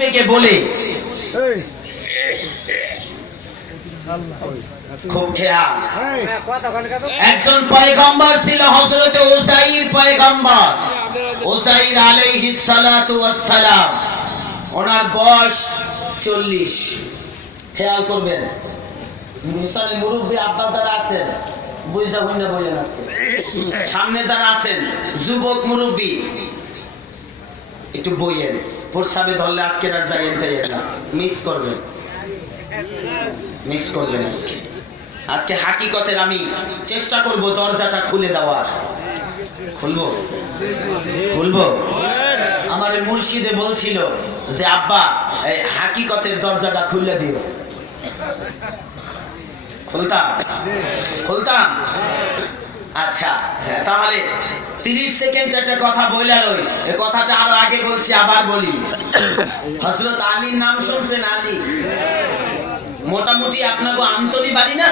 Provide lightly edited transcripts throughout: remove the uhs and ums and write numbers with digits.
বেগে বলে খুব খেয়াল, একজন পয়গম্বর ছিল হযরত উসাইর পয়গম্বর, উসাইর আলাইহিস সালাতু ওয়াস সালাম। ওনার বয়স 40। খেয়াল করবেন, মিশনে মুরব্বী আব্বা যারা আছেন বুঝা বুঝা বলেন, আজকে সামনে যারা আছেন যুবক মুরব্বী একটু বইয়েন, প্রসাবে ধরলে আজকে আর যাইয়েন না, মিস করবেন, মিস করবেন। আজকে হাকিকতের আমি চেষ্টা করব দরজাটা খুলে দেওয়ার। খুলবো খুলবো আমার মুর্শিদে বলছিল যে আব্বা এই হাকিকতের দরজাটা খুলে দিও। খুলতাম খুলতাম। আচ্ছা, তাহলে 30 সেকেন্ড একটা কথা বললাম, ওই এই কথাটা আরো আগে বলছি, আবার বলি। হযরত আলীর নাম শুনছেন? আলী মোটামুটি আপনাকে আন্তরি বাড়ি না?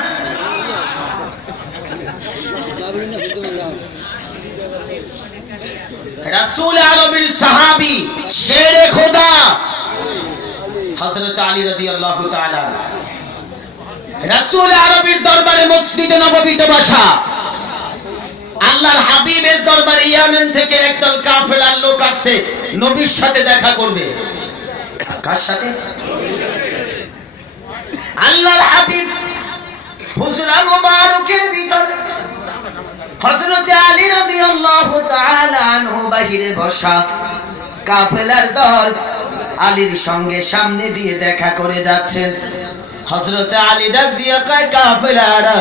রাসূল আরবীর সাহাবী, শেরে খোদা হযরত আলী রাদিয়াল্লাহু তাআলা রাসূল আরবীর দরবারে মসজিদে নববীতে বসা। আল্লাহর হাবিবের দরবারে ইয়ামেন থেকে একদল কাফেলার লোক আসছে নবীর সাথে দেখা করবে। কার সাথে? আল্লাহর হাবিব হুজরা মুবারকের ভিতরে হযরত আলী রাদিয়াল্লাহু তাআলা আনহু বাহিরে বসা, কাফেলার দল আলীর সঙ্গে সামনে দিয়ে দেখা করে যাচ্ছেন। হযরত আলী ডাক দিয়ে কয়, কাফেলারা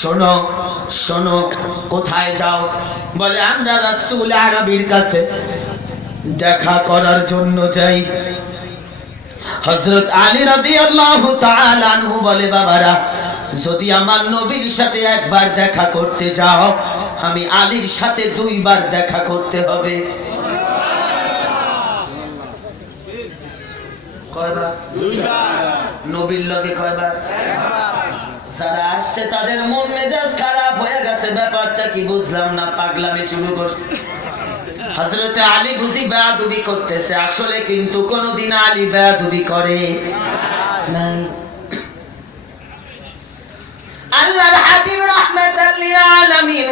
শোনো শোনো, কোথায় যাও? বলে আমরা রাসূল আরবীর কাছে দেখা করার জন্য যাই। হযরত আলী রাদিয়াল্লাহু তাআলা আনহু বলে, বাবারা যদি আমার নবীর সাথে একবার দেখা করতে যাও, আমি আলীর সাথে 2 বার দেখা করতে হবে। কয়বার? 2 বার। নবীর লগে কয়বার? একবার। যারা আসছে তাদের মন মেজাজ খারাপ হয়ে গেছে, ব্যাপারটা কি বুঝলাম না, পাগলামি শুরু করছে। হযরত আলী বুঝি বেয়াদবি করতেছে, আসলে কিন্তু কোনদিন আলী বেয়াদবি করে নাই। আল্লাহর হাবিব রাহমাতাল লিল আলামিন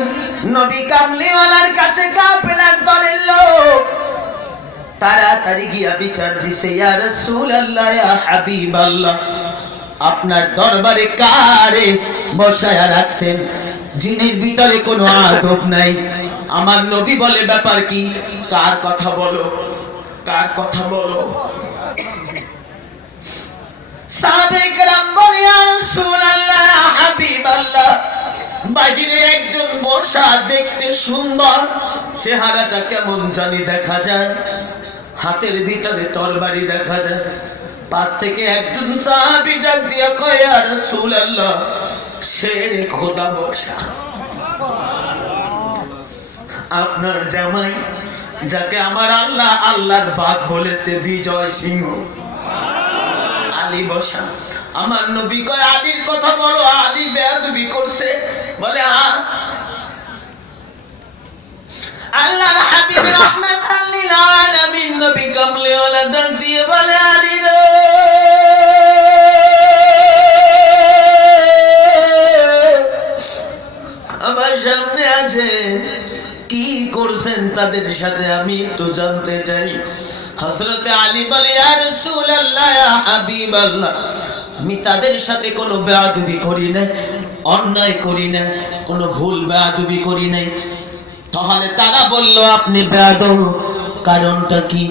নবী কামলিওয়ালার কাছে কাফেলার দলের লোক তাড়াতাড়ি গিয়া বিচার দিছে, ইয়া রাসূলুল্লাহ, ইয়া হাবিবাল্লাহ, আপনার দরবারে কারে বসায়া রাখছেন যিনি ভিতরে কোনো আদব নাই। আমার নবী বলে, ব্যাপার কি? কার কথা বলো, কার কথা বলো? সাহাবে কেরাম বলে, ইয়া রাসূলুল্লাহ, ইয়া হাবিবাল্লাহ, বাহিরে একজন বসা, দেখতে সুন্দর, চেহারাটা কেমন জানি দেখা যায়, হাতের ভিতরে তরবারি দেখা যায়। পাশ থেকে একজন সাহাবী ডাক দিয়া কয়, ইয়া রাসূলুল্লাহ, শেরে খোদা বসা, আপনার জামাই, যাকে আমার আল্লাহ আল্লাহর বাগ বলেছে বিজয় সিংহ, আলী বসা। আমার নবী কয়, আলীর কথা বলো, আলী বেয়াদবি করছে? বলে, হ্যাঁ। আল্লাহর হাবিব রাহমাতাল লিল আলামিন নবী কামলিওয়ালা ডাক দিয়ে বলে, আলী রে, আমার সামনে আছে, কি করছেন তাদের সাথে আমি একটু জানতে চাই। হযরত আলী বলে, ইয়া রাসূলুল্লাহ, ইয়া হাবিবাল্লাহ, আমি তাদের সাথে কোনো বেয়াদবি করি না, অন্যায় করি না, কোনো ভুল বেয়াদবি করি নাই। তাহলে তারা বলল, আপনি বেয়াদব, কারণটা কি?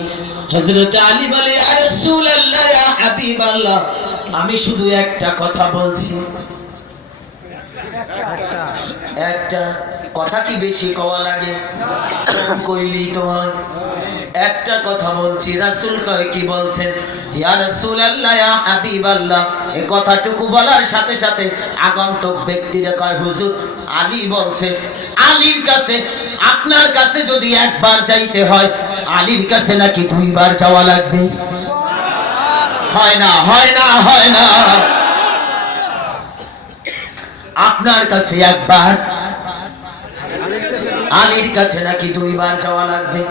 হযরত আলী বলে, ইয়া রাসূলুল্লাহ, ইয়া হাবিবাল্লাহ, আমি শুধু একটা কথা বলছি। একটা কথা কি বেশি কওয়া লাগে? কইলি তো হয়। একটা কথা বলছি। রাসূল কয়, কি বলছেন? ইয়া রাসূলুল্লাহ, ইয়া হাবিবাল্লাহ, এই কথাটুকু বলার সাথে সাথে আগন্তুক ব্যক্তিরা কয়, হুজুর, আলী বলছে, আলীর কাছে, আপনার কাছে যদি একবার যাইতে হয়, আলীর কাছে নাকি 2 বার যাওয়া লাগবে। হয় না, হয় না, হয় না। আপনার কাছে একবার, আলীর কাছে নাকি 2 বার যাওয়া লাগবে।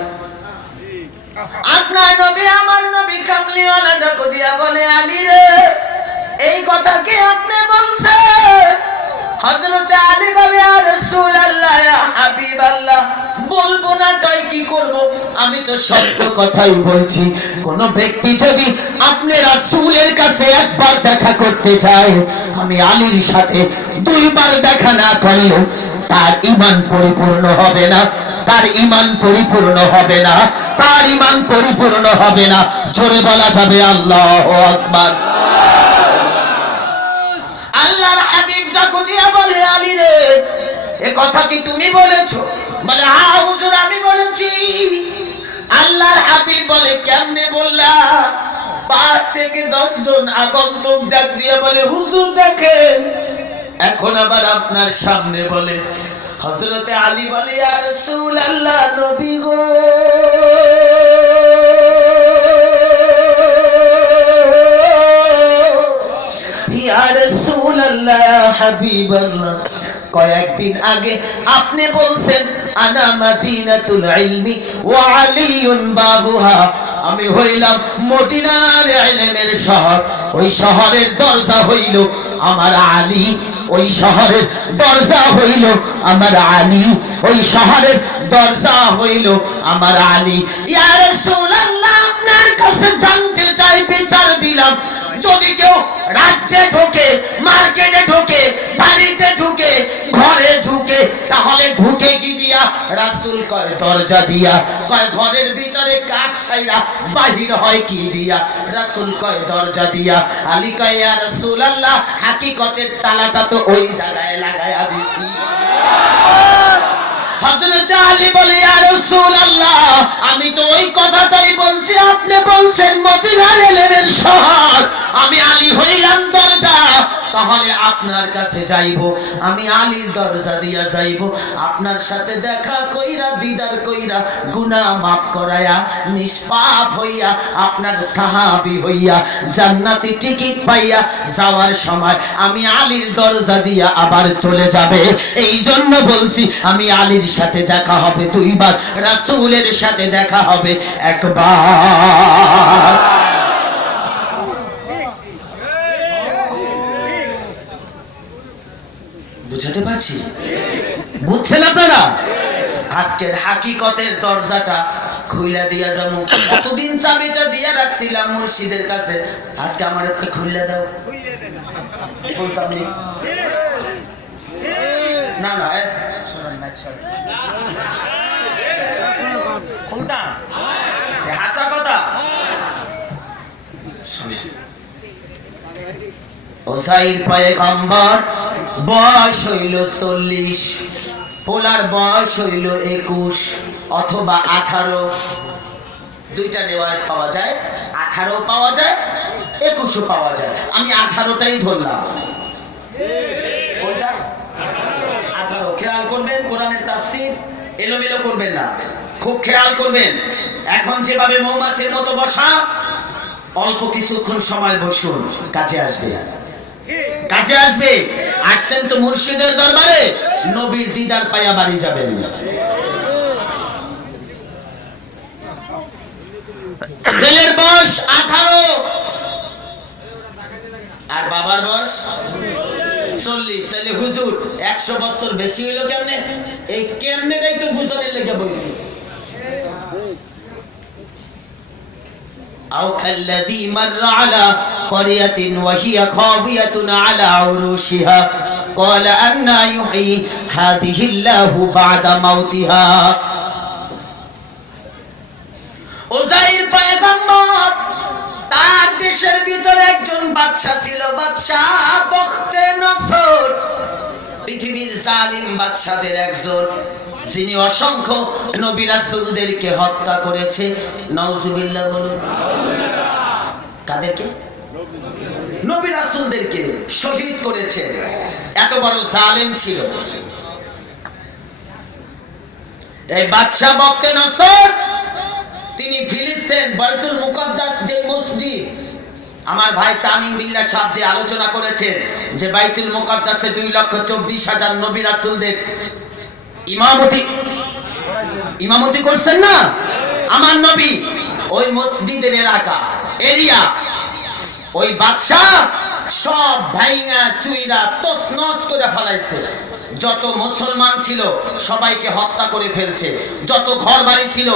আপনার নবী, আমার নবী কামলি তাকে আপনি বলছেন। হযরত আলী বলে, ইয়া রাসূলুল্লাহ, ইয়া হাবিবাল্লাহ, বলবো না তাই কি করব? আমি তো সত্য কথাই বলছি। কোন ব্যক্তি যদি আপনি রাসূলের কাছে একবার দেখা করতে চায়, আমি আলীর সাথে দুইবার দেখা না করলে তার ঈমান পরিপূর্ণ হবে না, তার ঈমান পরিপূর্ণ হবে না, তার ঈমান পরিপূর্ণ হবে না। জোরে বলা যাবে আল্লাহু আকবার। আল্লাহর হাবিব ডাক দিয়া বলে, আলী রে, এ কথা কি তুমি বলেছো? বলে, হ্যাঁ হুজুর, আমি বলেছি। আল্লাহর হাবিব বলে, কেমনে বললা? 5 থেকে 10 জন আগন্তুক ডাক দিয়ে বলে, হুজুর দেখেন। এখন আবার আপনার সামনে বলে, হযরতে আলী বলে, ইয়া রাসূলুল্লাহ, নবী গো, ইয়া রাসূলুল্লাহ, ইয়া হাবিবাল্লাহ, কয়েকদিন আগে আপনি বলছেন আনা মাদিনাতুল ইলমি ওয়া আলিয়ুন বাবুহা, আমি হইলাম মদিনার ইলমের শহর, ওই শহরের দরজা হইল আমার আলী, ওই শহরের দরজা হইল আমার আলী, ওই শহরের দরজা হইল আমার আলী। ইয়া রাসূলুল্লাহ, আপনার কাছে জানতে চাই, বিচার দিলাম, যদি কেউ রাজ্যে ঢোকে, মার্কেটে ঢোকে, বাড়িতে ঢোকে, ঘরে ঢোকে, তাহলে ঢোকে কি দিয়া? রাসূল কয় দরজা দিয়া। কয় ঘরের ভিতরে কাজ ছাইরা বাহির হয় কি দিয়া? রাসূল কয় দরজা দিয়া। আলী কয়, ইয়া রাসূলুল্লাহ, হাকিকতের তালাটা তো ওই জায়গায় লাগায়া দিছি। হযরত আলী বলে, ইয়া রাসূলুল্লাহ, আমি তো ওই কথাটাই বলছি, আপনি বলছেন মদিনার ইলমের শহর, আমি আলী হইলাম দরজা। তাহলে আপনার কাছে যাইব, আমি আলীর দরজা দিয়া যাইব, আপনার সাথে দেখা কইরা, দিদার কইরা, গুনাহ মাফ করায়া, নিষ্পাপ হইয়া, আপনার সাহাবী হইয়া, জান্নাতি টিকিট পাইয়া যাওয়ার সময় আমি আলীর দরজা দিয়া আবার চলে যাবে। এই জন্য বলছি, আমি আলীর সাথে দেখা হবে 2 বার, রাসূলের সাথে দেখা হবে 1 বার। বুঝাতে পারছি? বুঝছেন আপনারা? আজকের হাকিকতের দরজাটা খুইলা দিয়া যাবো। এতদিন চাবিটা দিয়া রাখছিলাম মুর্শিদের কাছে, আজকে আমার একটু খুইলা দাও। বলতাম না না, খুলতাম হাসা কথা। ওসাইর পয়গম্বর বয়স হইল 40, পোলার বয়স হইল 21 অথবা 18। দুইটা রিওয়ায়াত পাওয়া যায়, 18 পাওয়া যায়, 21 পাওয়া যায়। আমি 18টাই ধরলাম। কোনটা? 18। খেয়াল করবেন, কোরআনের তাফসীর এলোমেলো করবেন না, খুব খেয়াল করবেন। এখন যেভাবে মৌমাছির মতো বসা, অল্প কিছুক্ষণ সময় বসুন, কাছে আসবে, কাছে আসবে। আসছেন তো মুর্শিদের দরবারে, নবীর দিদার পাইয়া বাড়ি যাবেন। ছেলের বয়স 18 আর বাবার বয়স 40, তাহলে হুজুর 100 বছর বেশি হইল কেমনে? এই কেমনেটাই তো বুঝানোর লেগে বলছি। أو كالذي مر على قرية وهي خاوية على عروشها قال أنى يحيي هذه الله بعد موتها। উযাইর পয়গম্বর, তার দেশের ভিতরে একজন বাদশা ছিল, বাদশা বখতে নসর, পৃথিবীর জালিম বাদশাদের একজন, যিনি অসংখ্য নবী রাসূলদেরকে হত্যা করেছে। নাউজুবিল্লাহ বলুন। কাদেরকে? নবী রাসূলদেরকে শহীদ করেছে। এত বড় জালেম ছিল এই বাদশা বখতে নসর। তিনি ফিলিস্তিন বাইতুল মুকাদ্দাস যে মসজিদ, আমার ভাই তামিম বিল্লাহ সাহেব যে আলোচনা করেছেন যে বাইতুল মুকাদ্দাসে 2,24,000 নবী রাসূলদের ইমামতি করছেন না আমার নবী, ওই মসজিদের এলাকা এরিয়া, ওই বাদশা সব ভাইঙা চুইরা তছনছ করে ফেলাইছে। যত মুসলমান ছিল সবাইকে হত্যা করে ফেলছে, যত ঘর বাড়ি ছিল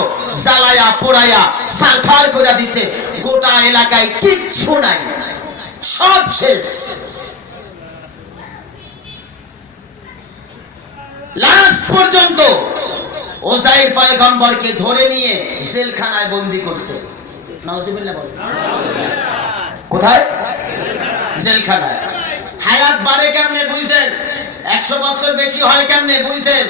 জ্বালায়া পোড়ায়া সারখার করে দিছে। গোটা এলাকায় কিচ্ছু নাই, সব শেষ। লাস্ট পর্যন্ত ওজাইর পয়গম্বরকে ধরে নিয়ে জেলখানায় বন্দী করছে। নাউজুবিল্লাহ বলেন। কোথায়? জেলখানায়। হায়াত বাড়ে কেমনে বুঝছেন? 100 বছর বেশি হয় কেমনে বুঝছেন?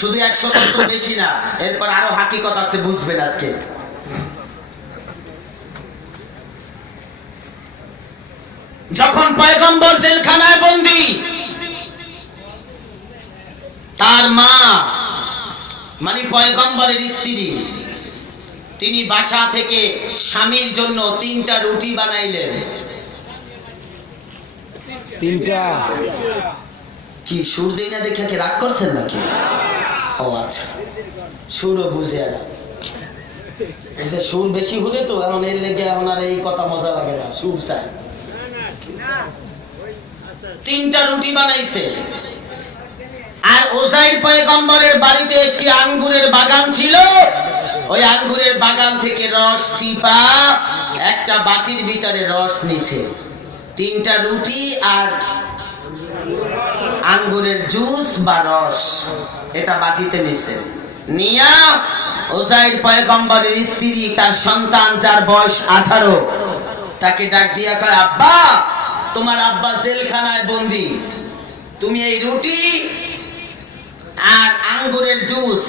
শুধু 100 বছর বেশি না, এরপর আরো হাকিকত আছে, বুঝবেন আজকে। যখন পয়গম্বর জেলখানায় বন্দী, তার মা মানে পয়গম্বরের স্ত্রী, তিনি বাসা থেকে স্বামীর জন্য 3টা রুটি বানাইলেন। 3টা কি সুর দেই না দেখে কি রাগ করছেন নাকি? ও আচ্ছা, সুরও বুঝে আর এসে সুর বেশি হলে তো এখন এর লেগে ওনার এই কথা মজা লাগে না, সুর চাই। 3টা রুটি বানাইছে। আর ওজাইর পয়গম্বরের বাড়িতে একটি আঙ্গুরের বাগান ছিল। ওই আঙ্গুরের বাগান থেকে রস চিপা একটা বাটির ভিতরে রস নিছে। 3টা রুটি আর আঙ্গুরের জুস বা রস এটা বাটিতে নিছে। নিয়া ওজাইর পয়গম্বরের স্ত্রী তার সন্তান যার বয়স 18 তাকে ডাক দিয়া কয়, আব্বা, তোমার আব্বা জেলখানায় বন্দী, তুমি এই রুটি আর আঙ্গুরের জুস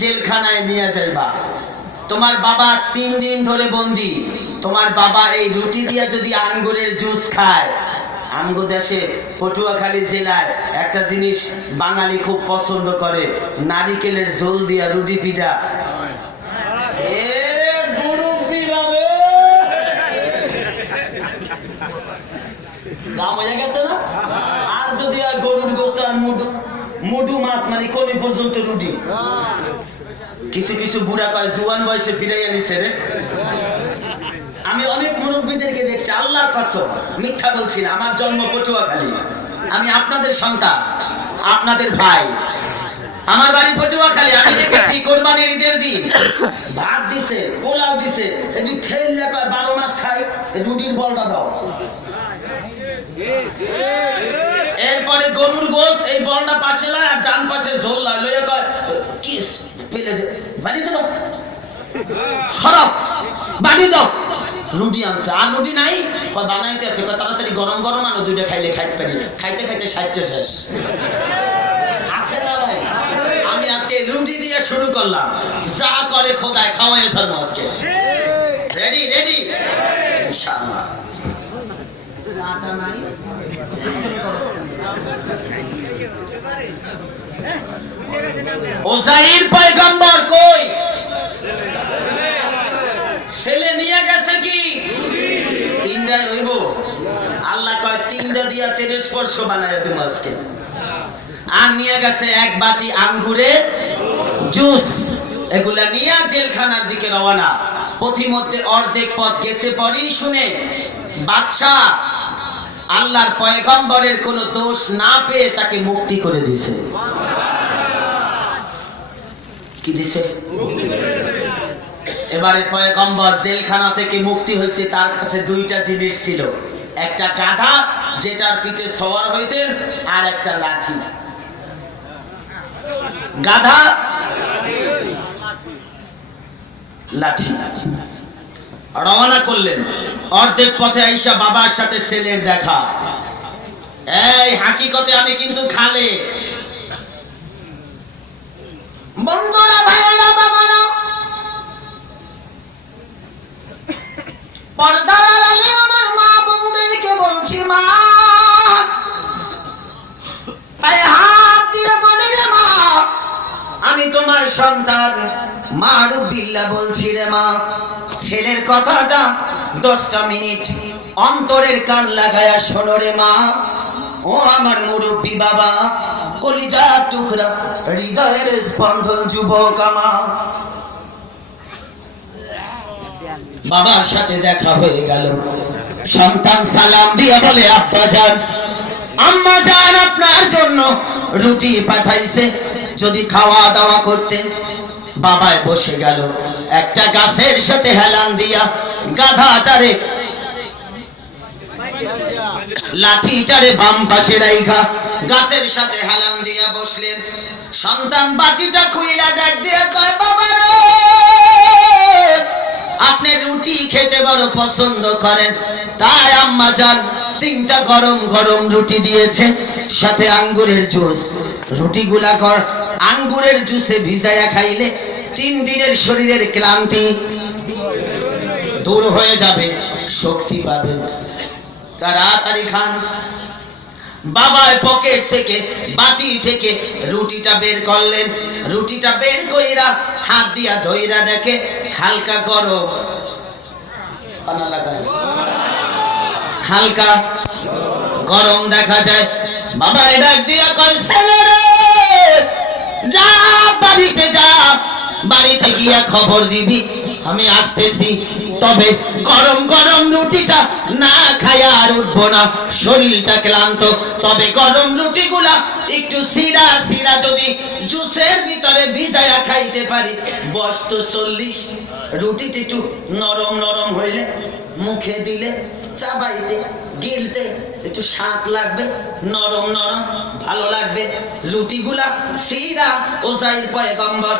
জেলখানায় নিয়ে যাইবা। তোমার বাবা 3 দিন ধরে বন্দী, তোমার বাবা এই রুটি দিয়ে যদি আঙ্গুরের জুস খায়। আমগো দেশে পটুয়াখালী জেলায় একটা জিনিস বাঙালি খুব পছন্দ করে, নারিকেলের ঝোল দিয়া রুটি পিঠা। দাম হয়ে গেছে না? আর যদি আর গরুর গোস্ত আর মুডু মাছ মানে কলি পর্যন্ত রুটি। কিছু কিছু বুড়া কয় জুয়ান বয়সে ফিরাইয়া নিছে রে। আমি অনেক মুরব্বীদেরকে দেখছি, আল্লাহর কসম মিথ্যা বলছি না, আমার জন্ম পটুয়াখালী, আমি আপনাদের সন্তান, আপনাদের ভাই, আমার বাড়ি পটুয়াখালী। আমি দেখেছি কোরবানির ঈদের দিন ভাত দিছে, পোলাও দিছে, এটি ঠেলে কয় 12 মাস খাই, রুটির বলটা দাও। এরপরে গরুর গোস এই বলটা পাশে লয় আর ডান পাশে ঝোল লয়, লইয়া কয় কি প্লেটে বাড়ি দাও, সরব বাড়ি দাও। রুটি আনছে, আর রুটি নাই, বানাইতে আছে, তাড়াতাড়ি গরম গরম আনো, 2টা খাইলে খাইতে পারি। খাইতে খাইতে 60টা শেষ। আছে না ভাই? আমি আজকে রুটি দিয়ে শুরু করলাম, যা করে খোদায় খাওয়াই ছাড়বো আজকে। রেডি রেডি ইনশাআল্লাহ। ওজাইর পয়গম্বর কই? ছেলে নিয়ে গেছে কি? 3টা হইব। আল্লাহ কয় 3টা দিয়া 30 বর্ষ বানায় দেব আজকে। আর নিয়ে গেছে 1 বাটি আঙ্গুরের জুস। এগুলা নিয়ে জেলখানার দিকে রওনা। পথিমধ্যে অর্ধেক পথ গেছে পরেই শুনে বাদশা আল্লাহর পয়গম্বরের কোন দোষ না পেয়ে তাকে মুক্তি করে দিয়েছে। কি দিছে? এবারে পয়গম্বর জেলখানা থেকে মুক্তি হয়েছে, তার কাছে 2টা জিনিস ছিল, একটা গাধা যেটার পিঠে সওয়ার হইতেন, আর একটা লাঠি। গাধা লাঠি। রওনা করলেন। অর্ধেক পথে আইসা বাবার সাথে ছেলের দেখা। এই হাকিকতে আমি কিন্তু খালে। বন্ধুরা, ভাইরা, বাবারা, পর্দার আড়ালে আমার মা বোনদেরকে বলছি, মা পায়ে হাত দিয়ে বলি, রে মা, আমি তোমার সন্তান মারুবিল্লাহ বলছি রে মা, ছেলের কথাটা 10টা মিনিট অন্তরের কান লাগায়া শোনো রে মা। ও আমার মুরব্বী বাবা, কলিজা টুকরা, হৃদয়ের স্পন্দন যুবক আমার। বাবার সাথে দেখা হয়ে গেল। সন্তান সালাম দিয়ে বলে, আব্বা জান, আম্মা জান আপনার জন্য রুটি পাঠাইছে, যদি খাওয়া দাওয়া করতেন। বাবায় বসে গেল, একটা গাছের সাথে হেলান দিয়া গাধাটারে লাঠিটারে বাম পাশে রাইখা গাছের সাথে হেলান দিয়া বসলেন। সন্তান বাটিটা খুইলা ডাক দিয়ে কয়, বাবা রে, আপনি রুটি খেতে বড় পছন্দ করেন, তাই আম্মা জান 3টা গরম গরম রুটি দিয়েছে, সাথে আঙ্গুরের জুস। রুটিগুলা আঙ্গুরের জুসে ভিজাইয়া খাইলে 3 দিনের শরীরের ক্লান্তি দূর হয়ে যাবে, শক্তি পাবেন, তাড়াতাড়ি খান। বাবার পকেট থেকে বাটি থেকে রুটিটা বের করলেন। রুটিটা বের কইরা হাত দিয়া ধইরা দেখে হালকা গরম, হালকা গরম দেখা যায়। বাবা ডাক দিয়া কয়, ছেলে রে, যা বাড়িতে যা, বাড়িতে গিয়া খবর দিবি আমি আসতেছি। তবে গরম গরম রুটিটা না খায়া আর উঠবো না, শরীরটা ক্লান্ত। তবে গরম রুটিগুলা একটু সিরা সিরা যদি জুসের ভিতরে ভিজায়া খাইতে পারি, বয়স তো 40, রুটিটা একটু নরম নরম হইলে মুখে দিলে চাবাইতে গিলতে একটু স্বাদ লাগবে, নরম নরম ভালো লাগবে। রুটিগুলা সিরা ওসাইর পয়গম্বর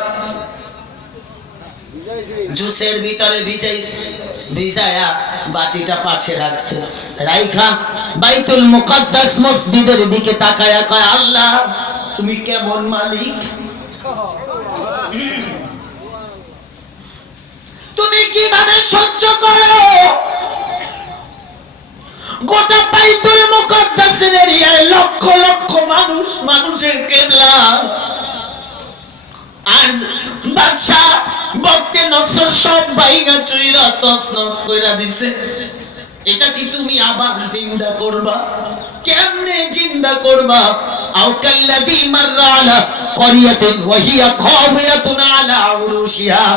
জুসের ভিতরে ভিজায়া বাটিটা পাশে রাখছে, রাইখা বাইতুল মুকাদ্দাস মসজিদের দিকে তাকায়া কয়, আল্লাহ তুমি কেমন মালিক, তুমি কিভাবে সহ্য করো গোটা বাইতুল মুকাদ্দাসের এরিয়ায় লক্ষ লক্ষ মানুষ, মানুষের কিবলা, আর বাদশা বক্তে নসর সব বাইগা চুইরা তছনছ কইরা দিছে। এটা কি তুমি আবার জিন্দা করবা? কেমনে জিন্দা করবা? আও কাল্লাযী মাররা আলা ক্বরিয়াতিন ওয়া হিয়া খাওয়াতুন আলা উরুশিহা,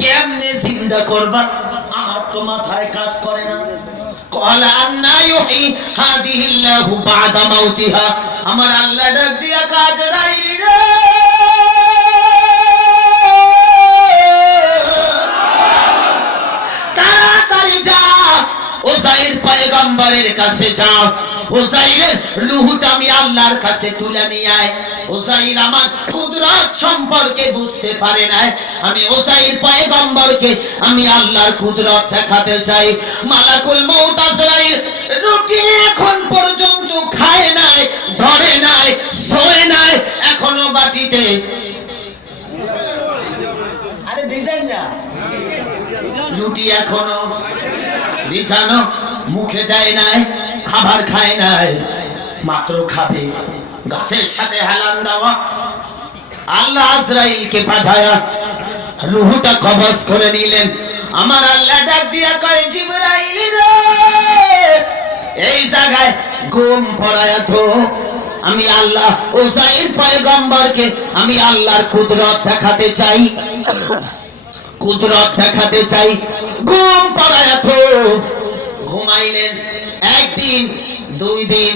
কেমনে জিন্দা করবা? আমার তো মাথায় কাজ করে না। ক্বালা আন্না ইউহী হাদিহিল্লাহু বা'দা মাউতিহা, আমার আল্লাহ ডাক দিয়া কাজ রাইলি রে, তাড়াতাড়ি যা ওসাইর পয়গম্বরের কাছে যাও, ওসাইরের রূহটা আমি আল্লাহর কাছে তুলে নিয়ে আয়। ওসাইর আমার কুদরত সম্পর্কে বুঝতে পারে না, আমি ওসাইর পয়গম্বরকে আমি আল্লাহর কুদরত দেখাতে চাই। মালাকুল মউত আজরাইল রুটি এখন পর্যন্ত খায় নাই, ধরে নাই, ছোঁয় নাই, এখনো বাটিতে, আরে ভিজেন না, রুটি এখনো বিছানো, মুখে দেয় নাই, খাবার খায় নাই, মাত্র খাবে। গাছের সাথে হেলান দেওয়া, আল্লাহ আজরাইলকে পাঠায়া রূহটা কবজ করে নিলেন। আমার আল্লাহ ডাক দিয়া কয়, জিবরাইল রে, এই জায়গায় ঘুম পড়ায়া তো, আমি আল্লাহ ওসাইর পয়গম্বরকে আমি আল্লাহর কুদরত দেখাতে চাই, কুদরত দেখাতে চাই। ঘুম পড়ায়া তো ঘুমাইলেন। 1 দিন, 2 দিন,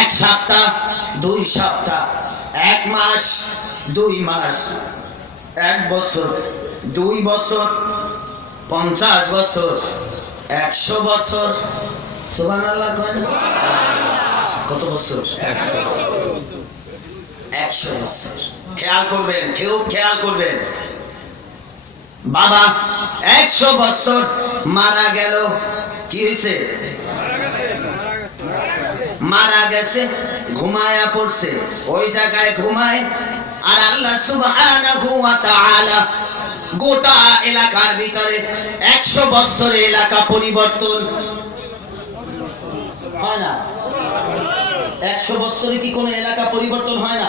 1 সপ্তাহ, 2 সপ্তাহ, 1 মাস, 2 মাস, 1 বছর, 2 বছর, 50 বছর, 100 বছর। সুবহানাল্লাহ কয় না? কত বছর? 100 বছর। খেয়াল করবেন, কেউ খেয়াল করবেন। বাবা 100 বছর মারা গেল, কি হয়েছে? মারা গেছে, ঘুমায়া পড়ছে, ওই জায়গায় ঘুমায়। আর আল্লাহ সুবহানাহু ওয়া তাআলা গোটা এলাকার ভিতরে 100 বছরে এলাকা পরিবর্তন হয় না? 100 বছরে কি কোনো এলাকা পরিবর্তন হয় না?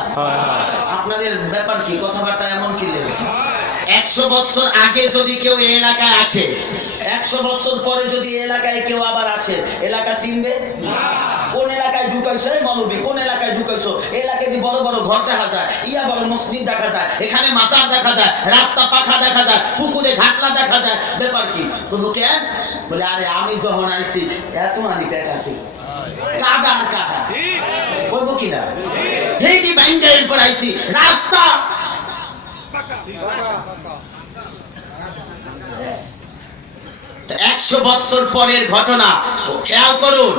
আপনাদের ব্যাপার কি, কথাবার্তা এমন কি লেগে? 100 বছর আগে যদি কেউ এই এলাকায় আসে, 100 বছর পরে যদি এলাকায় কেউ আবার আসে, এলাকা চিনবে না। কোন এলাকায় ঢুকাইছো এই মৌলবি, কোন এলাকায় ঢুকাইছো? এলাকায় যে বড় বড় ঘর দেখা যায়, ইয়া বড় মসজিদ দেখা যায়, এখানে মাজার দেখা যায়, রাস্তা পাখা দেখা যায়, পুকুরে ঘাটলা দেখা যায়, ব্যাপার কি? বলবো কেন? বলে আরে আমি যখন আইছি এত আনি ট্যাক আছে, কাদা কাদা। বলবো কিনা? হেইডি বাইন্ডারের পর আইছি, রাস্তা 100 বছর পরের ঘটনা খেয়াল করুন।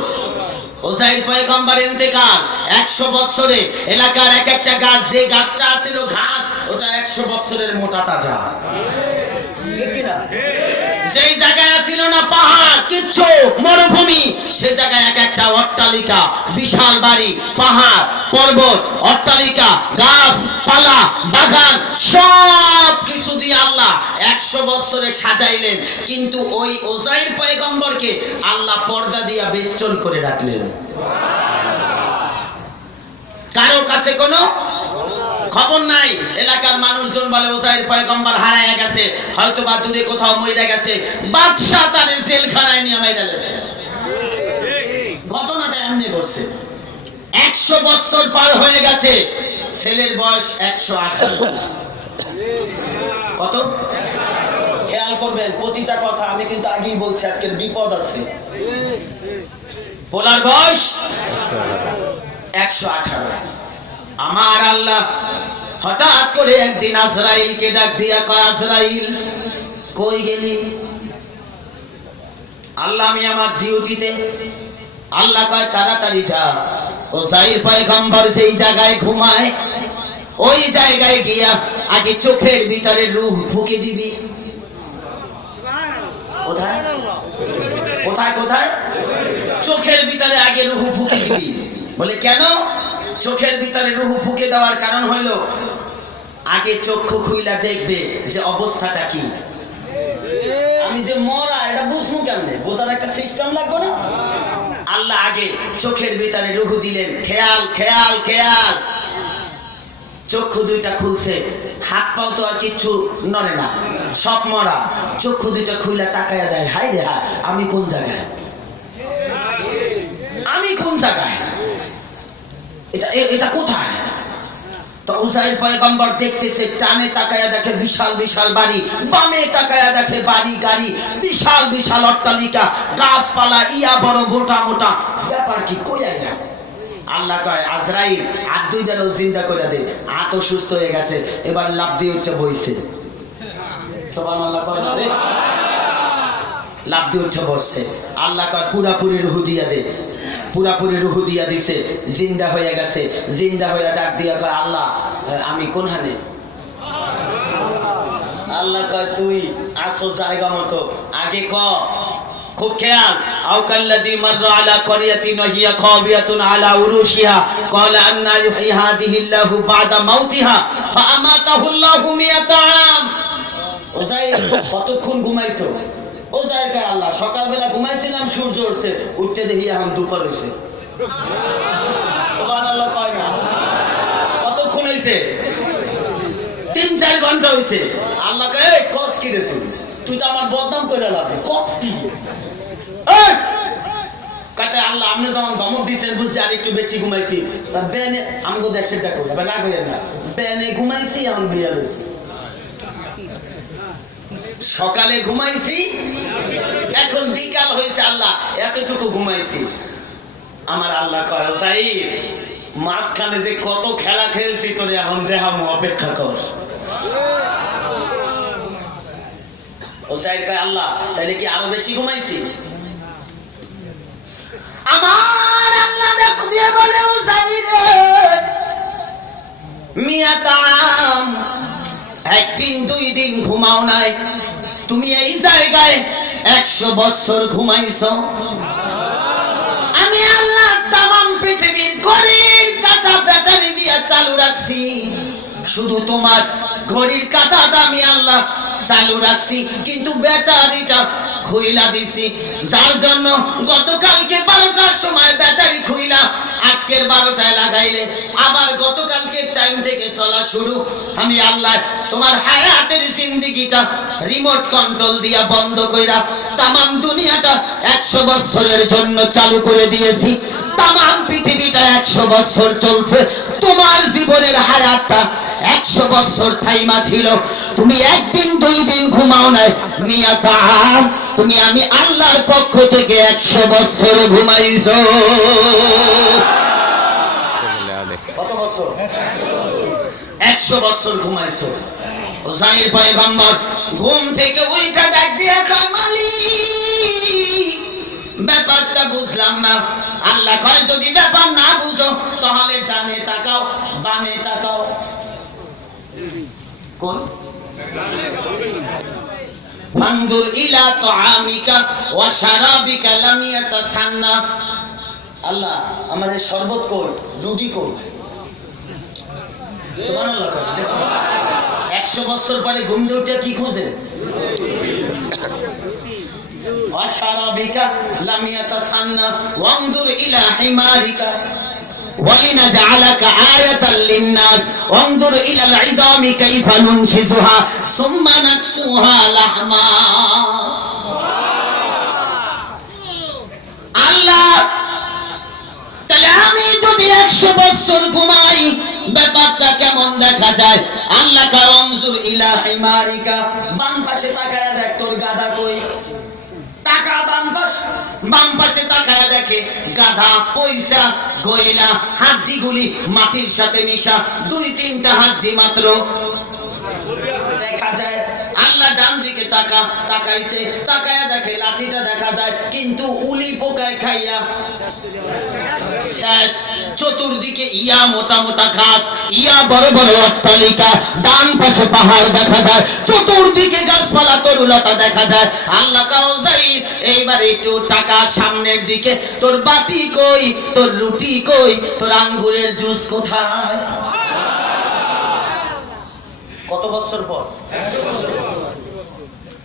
ওসাইর পয়গম্বর ইন্তেকাল 100 বছরে এলাকার এক একটা গাছ, যে গাছটা ছিল ঘাস, ওটা 100 বছরের মোটা তাজা, ঠিক কি না? সেই জায়গায় ছিল না পাহাড়, কিচ্ছু মরুভূমি, সে জায়গায় এক একটা অট্টালিকা, বিশাল বাড়ি, পাহাড় পর্বত, অট্টালিকা, গাছ পালা, বাগান, সব কিছু দিয়ে আল্লাহ 100 বছরে সাজাইলেন। কিন্তু ওই ওজাইর পয়গম্বরকে আল্লাহ পর্দা দিয়া বেষ্টন করে রাখলেন। কারো কাছে কোনো খবর নাই। এলাকার মানুষজন বলে ওজাইর পয়গম্বর হারায় গেছে, হয়তো বা দূরে কোথাও মইরা গেছে, বাদশা তার জেলখানায় নিয়ে মাইরা গেছে। ঘটনাটা এমনি ঘটছে। 100 বছর পার হয়ে গেছে, ছেলের বয়স 118। কত? খেয়াল করবেন প্রতিটা কথা, আমি কিন্তু আগেই বলছি আজকের বিপদ আছে। পোলার বয়স 118। আমার আল্লাহ হঠাৎ করে একদিন আজরাইলকে ডাক দিয়া কয়, আজরাইল কই গেলি? আল্লাহ আমি আমার ডিউটিতে। আল্লাহ কয় তাড়াতাড়ি যা, ওজাইর পয়গম্বর যেই জায়গায় ঘুমায় ওই জায়গায় গিয়া আগে চোখের ভিতরে রূহ ফুঁকে দিবি। কোথায় কোথায় কোথায়? চোখের ভিতরে আগে রূহ ফুঁকে দিবি। বলে কেন? চোখের ভিতরে রূহ ফুঁকে দেওয়ার কারণ হইল আগে চক্ষু খুইলা দেখবে যে অবস্থাটা কি। আমি যে মরা এটা বুঝবো কেমনে? বোঝার একটা সিস্টেম লাগবে না? আল্লাহ আগে চোখের ভিতরে রূহ দিলেন। খেয়াল খেয়াল খেয়াল, চক্ষু দুইটা খুলছে, হাত পাও তো আর কিছু নড়ে না, সব মরা। চক্ষু দুইটা খুইলা তাকায়া দেয়, হাই রে হায়, আমি কোন জায়গায়, আমি কোন জায়গায়, এটা এটা কোথায়? তো উসাইর পয়গম্বর দেখতেছে, টানে তাকায়া দেখে বিশাল বিশাল বাড়ি, বামে তাকায়া দেখে বাড়ি গাড়ি, বিশাল বিশাল অট্টালিকা, গাছপালা, ইয়া বড় মোটা মোটা। ব্যাপার কি? কই আইলা? আল্লাহ কয় আজরাইল আর দুইটারও চিন্তা করে দে, আতো সুস্থ হয়ে গেছে, এবার লাভ দিয়ে উঠে বইছে। সুবহানাল্লাহ পড়ে না রে? লাভ দিয়ে উঠে বসছে। আল্লাহ কয় পুরাপুরি রূহ দিয়া দে। পুরাপুরি রূহ দিয়া দিছে, জিন্দা হয়ে গেছে। জিন্দা হয়ে ডাক দিয়া কয়, আল্লাহ আমি কোনখানে? আল্লাহ কয় তুই আসো জায়গা মতো, আগে ক। খুব খেয়াল। আও কাল্লাযী মাররা আলা ক্বরিয়াতিন ওয়া হিয়া খাবিয়াতুন আলা উরুশিহা ক্বালা আন্না ইউহয়ী হাযিহিল্লাহু বা'দা মাউতিহা ফাআমাতাহুল্লাহু মিয়াতা আম। ওসাইর কতক্ষণ ঘুমাইছো? ওসাইর কয় আল্লাহ সকালবেলা ঘুমাইছিলাম, সূর্য উঠছে, উঠতে দেখি এখন দুপুর হইছে। সুবহানাল্লাহ কয় না? কতক্ষণ হইছে? 3-4 ঘন্টা হইছে। আল্লাহ কয় এই কস কি রে তুই? তুই তো আমার বদনাম করে লাভে, কস কি? কাতে আল্লাহ আপনি যখন ধমক দিচ্ছেন বুঝছি আর একটু বেশি ঘুমাইছি, বেনে আমাকে দেশের ডাক না করেন না, বেনে ঘুমাইছি এখন বিয়া হয়েছি। সকালে ঘুমাইছি, এখন বিকাল হয়েছে, আল্লাহ এতটুকু ঘুমাইছি। আমার আল্লাহ কয় সাইদ মাঝখানে যে কত খেলা খেলছি তোরে এখন দেখামো, অপেক্ষা কর। ওসাইর কয় আল্লাহ তাইলে কি আরো বেশি ঘুমাইছি? আমার আল্লাহ ডাক দিয়ে বলে ওসাইর মিয়া তাম, একদিন 2 দিন ঘুমাও নাই, তুমি এই জায়গায় 100 বছর ঘুমাইছো। আমি আল্লাহ তামাম পৃথিবীর ঘড়ির কাঁটা ব্যাটারি দিয়ে চালু রাখছি, শুধু তোমার ঘড়ির কাঁটাটা আমি আল্লাহ চালু রাখছি, কিন্তু ব্যাটারিটা খুইলা দিছি, যার জন্য গতকালকে 12টার সময় ব্যাটারি খুইলা আজকের 12টায় লাগাইলে আবার গতকালকের টাইম থেকে চলা শুরু। আমি আল্লাহ তোমার হায়াতের জিন্দেগিটা রিমোট কন্ট্রোল দিয়া বন্ধ কইরা তামাম দুনিয়াটা 100 বছরের জন্য চালু করে দিয়েছি। তামাম পৃথিবীটা 100 বছর চলছে, তোমার জীবনের হায়াতটা 100 বছর থাইমা ছিল। তুমি একদিন 2 দিন ঘুমাও নাই মিয়া তাহাম, তুমি আমি আল্লাহর পক্ষ থেকে 100 বছর ঘুমাইছো। কত বছর? 100 বছর ঘুমাইছো। ওজাইর পয়গম্বর ঘুম থেকে উঠা ডাক দিয়া কয়, মালিক ব্যাপারটা বুঝলাম না। আল্লাহ কয়, যদি ব্যাপার না বুঝো তাহলে ডানে তাকাও বামে তাকাও। কোন? ফানজুর ইলা তুআমিকা ওয়া শারাবিকা লাম ইয়াতাসান্না। আল্লাহ আমাদের শরবত কই, রুটি কই। সুবহানাল্লাহ। 100 বছর পরে ঘুম দিয়ে উঠে কি খোঁজে? ওয়া শারাবিকা লাম ইয়াতাসান্না ওয়ানজুর ইলা হিমারিকা وَلِنَجْعَلَكَ آيَةً لِلنَّاسِ وَانظُرْ إِلَى الْعِظَامِ كَيْفَ نُنشِزُهَا ثُمَّ نَكْسُوهَا لَحْمًا। আল্লাহ তাহলে আমি যদি 100 বছর ঘুমাই ব্যাপারটা কেমন দেখা যায়? আল্লাহ কা ওয়ানজুর ইলা হিমারিকা, বাম পাশে তাকায়া দেখ তোর গাধা কই। টাকা বাম পাশে তাকায়া দেখে গাধা, পয়সা, গয়লা, হাড্ডিগুলি মাটির সাথে মিশা, 2-3টা হাড্ডি মাত্র দেখা যায়। আল্লাহ ডান দিকে তাকাইছে, তাকায়া দেখে লাঠিটা দেখা যায়, কিন্তু উলি পোকায় খাইয়া শেষ। চতুর্দিকে ইয়া মোটা মোটা গাছ, ইয়া বড় বড় অট্টালিকা, ডান পাশে পাহাড় দেখা যায়, চতুর্দিকে গাছপালা তরুলতা দেখা যায়। আল্লাহ কাউসারি এইবার একটু টাকা সামনের দিকে, তোর বাতি কই, তোর রুটি কই, তোর আঙ্গুরের জুস কোথায়? কত বছর পর? 100 বছর।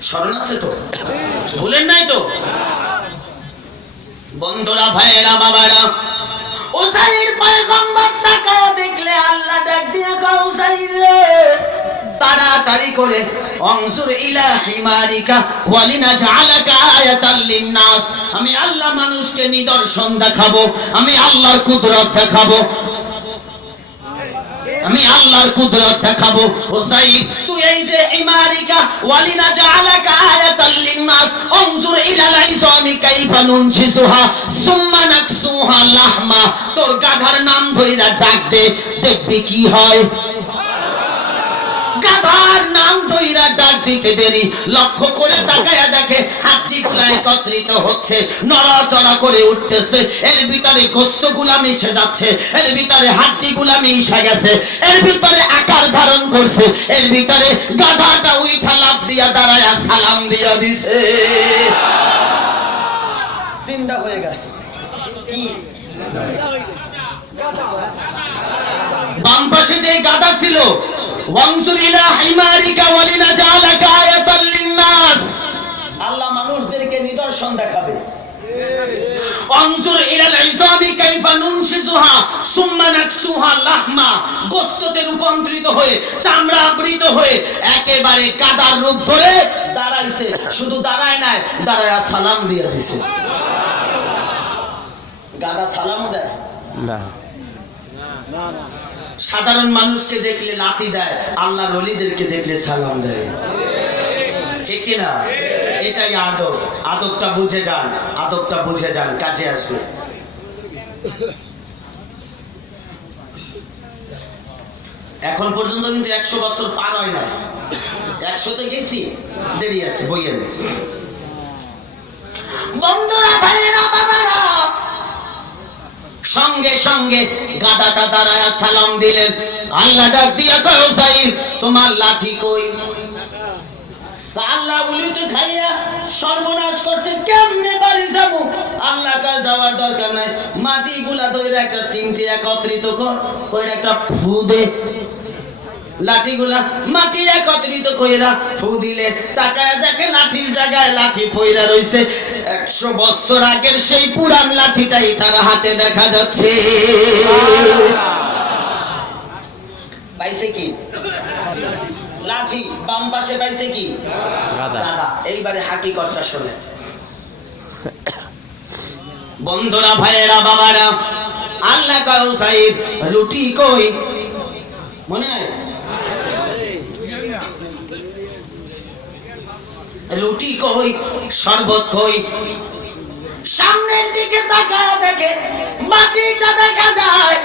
স্মরণ আছে তো? ভুলেন নাই তো? বন্ধুরা, ভাইয়েরা, বাবারা, উসাইর পয়গম্বর তাকায়া দেখলে আল্লাহ ডাক দিয়া কয়, উসাইর রে তাড়াতাড়ি করে অনজুর ইলা হিমারিকা ওয়ালিনাজআলাকা আয়াতাল লিন্নাস। আমি আল্লাহ মানুষকে নিদর্শন দেখাবো, আমি আল্লাহর কুদরত দেখাবো, আমি আল্লাহর কুদরত দেখাবো। উসাইর তুই এই যে হিমারিকা ওয়ালিনাজআলাকা আয়াতাল লিন্নাস অনজুর ইলাল ইযামি কাইফা নুনশিজুহা সুম্মা নাকসুহা লাহমা, তোর গাধার নাম ধইরা ডাক দে, দেখবি কি হয়। গাধার নাম ধইরা ডাক দিতে দেরি, লক্ষ্য করে তাকায়া দেখে হাড্ডিগুলা একত্রিত হচ্ছে, নড়াচড়া করে উঠতেছে, এর ভিতরে গোশতগুলা মিশে যাচ্ছে, এর ভিতরে হাড্ডিগুলা মিশে গেছে, এর ভিতরে আকার ধারণ করছে, এর ভিতরে গাধাটা উঠা লাফ দিয়া দাঁড়ায়া সালাম দিয়া দিছে। চিন্তা হয়ে গেছে কি? বাম পাশে যে গাধা ছিল, ওয়ানজুর ইলা হিমারিকা ওয়ালিনাজআলাকা আয়াতাল লিন্নাস, আল্লাহ মানুষদেরকে নিদর্শন দেখাবে। ওয়ানজুর ইলাল ইযামি কাইফা নুনশিজুহা সুম্মা নাকসুহা লাহমা, গোশতে রূপান্তরিত হয়ে, চামড়া আবৃত হয়ে একেবারে কাদার রূপ ধরে দাঁড়াইছে। শুধু দাঁড়ায় নাই, দাঁড়ায়া সালাম দিয়ে দিছে। গাধা সালাম দেয় না? না না। সাধারণ মানুষকে দেখলে লাথি দেয়, আল্লাহর ওলিদেরকে দেখলে সালাম দেয়, ঠিক কি না? এটাই আদব। আদবটা বুঝে যান, আদবটা বুঝে যান, কাজে আসবে। এখন পর্যন্ত কিন্তু 100 বছর পার হয় না। 100তে গেছি, দেরি আছে, বইয়ের। বন্ধুরা, ভাইয়েরা, বাবারা, সঙ্গে সঙ্গে গাদাটা দাঁড়ায়া সালাম দিলেন। আল্লাহ ডাক দিয়া কয়, উসাইর তোমার লাঠি কই? আল্লাহ বলিতে খাইয়া সর্বনাশ করছে, কেমনে বাড়ি যাবো? আল্লাহ কয়, যাওয়ার দরকার নাই, মাটিগুলা ধরে একটা সিমটি একত্রিত কর, করে একটা ফু দে। লাঠিগুলা মাটি একত্রিত কইরা ফু দিলে তাকায় দেখে লাঠির জায়গায় লাঠি পইরা রইছে 100 বছর আগের সেই পুরান লাঠিটাই তার হাতে দেখা যাচ্ছে। পাইছে কি লাঠি, বাম পাশে পাইছে কি দাদা। এইবারে হাকিকতটা শুনে বন্ধুরা, ভাইয়েরা, বাবারা, আল্লাহ কাউ সাইদ রুটি কই মনে হয় রুটি কই, শরবত কই। সামনের দিকে তাকায় দেখে মাটিটা দেখা যায়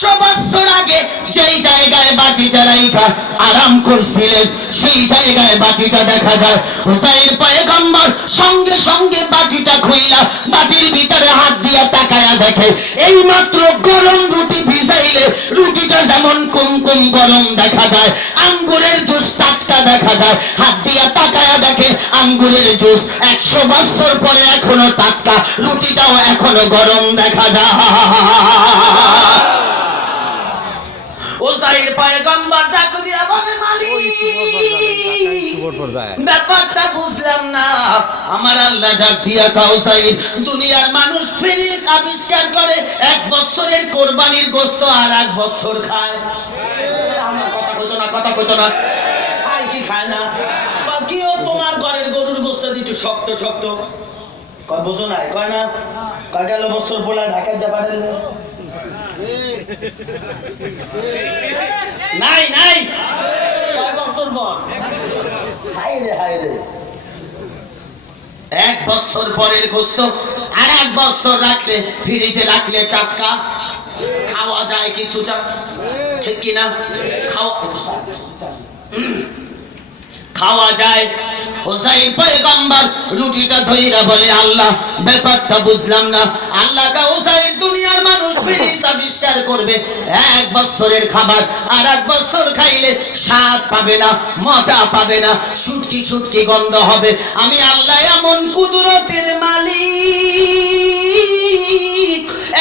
100 বছর আগে যেই জায়গায় বাটিটা রাইখা আরাম করছিলেন সেই জায়গায় বাটিটা দেখা যায়। হুসাইন পয়গম্বর সঙ্গে সঙ্গে বাটিটা খুইলা বাটির ভিতরে হাত দিয়া তাকায়া দেখে এই মাত্র গরম রুটি ভিজাইলে রুটিটা যেমন কুমকুম গরম দেখা যায়, আঙ্গুরের জুস টাটকা দেখা যায়। হাত দিয়া তাকায়া দেখে আঙ্গুরের জুস 100 বছর পরে এখনো টাটকা, রুটিটাও এখনো গরম দেখা যায়। ওসাইর পয়গম্বর ডাক দিয়া বলে, মালিক ব্যাপারটা বুঝলাম না। আমার আল্লাহ ডাক দিয়া কাউসাইর, দুনিয়ার মানুষ ফ্রিজ আবিষ্কার করে 1 বছরের কোরবানির গোশত আর 1 বছর খায়। আমার কথা কইতো না খায় কি খায় না, বাকিও তোমার ঘরের গরুর গোশত একটু শক্ত শক্ত কয় বুঝো নাই, কয় না কয় গেল বছর বলা ঢাকা দিয়ে পাঠালে নাই নাই 6 বছর পর হাইরে হাইরে 1 বছর পরের গোশত আর 1 বছর রাখলে ফ্রিজে রাখলে টাটকা খাওয়া যায় কিছুটা, ঠিক কিনা? খাওয়া যায়। হুসাইন পয়গম্বর রুটিটা ধইরা বলে, আল্লাহ ব্যাপারটা বুঝলাম না। আল্লাহ কা হুসাইন দুনিয়ার মানুষ ফ্রিজ আবিষ্কার করবে 1 বছরের খাবার আর 1 বছর খাইলে স্বাদ পাবে না, মজা পাবে না, শুটকি শুটকি গন্ধ হবে। আমি আল্লাহ এমন কুদরতের মালিক,